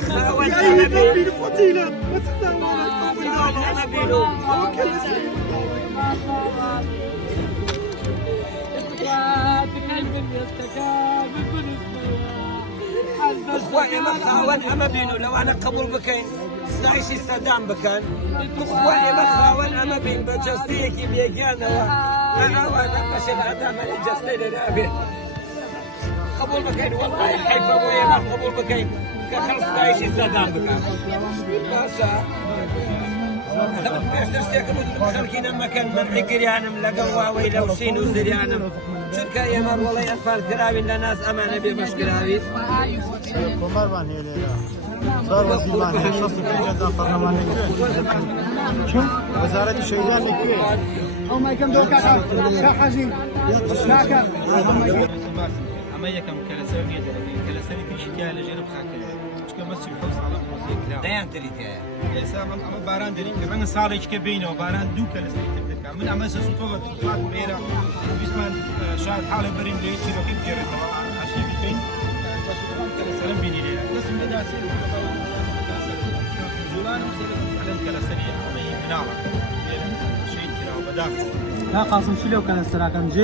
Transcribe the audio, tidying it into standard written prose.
خاون أنا بينو قتيلة ما تحتاج أنا بينو اخواني ما خاون اما بينو لو انا قبول بكين استعيشي صدام بكان اخواني ما خاون اما بين بجستيكي بيجانا وانا ماشي بعدها ما جستي للابد قبول بكين والله حيف ابويا ما قبول بكين كخلص استعيشي صدام بكان باشا خلقين اما كان منعي كريانم لقوا ويلو شين وزريانم شركة يمر والله أطفال كراوي لناس أمانة بمش كراوي. كمربان هي ليلة. صار وزيمان هي شخص كذا دان برلمان نكوي. شو؟ وزارة الشغلان نكوي. أو ما يكمل دوكا كحاجي. ناكر. أما يكمل كلاسوني دربي كلاسوني في شكاية لجنب خاكر. شكل مسجد حوص على موزيك. ديان تريكه. سام أما باران دريك رنگ صالح كبينه وباران دو كلاسوني تبدأ من أما سوتوه تطلع بيرا. بيسمان شاهد حاله بريم ليه شيء كيف جرى طبعا عشان بيجي بس طبعا كلاسرين بيني ليه بس من ده جولان على الكلاسرية أما يمنعها شيء كذا وبدافع لا قاسم شلو كلاسرا كان جي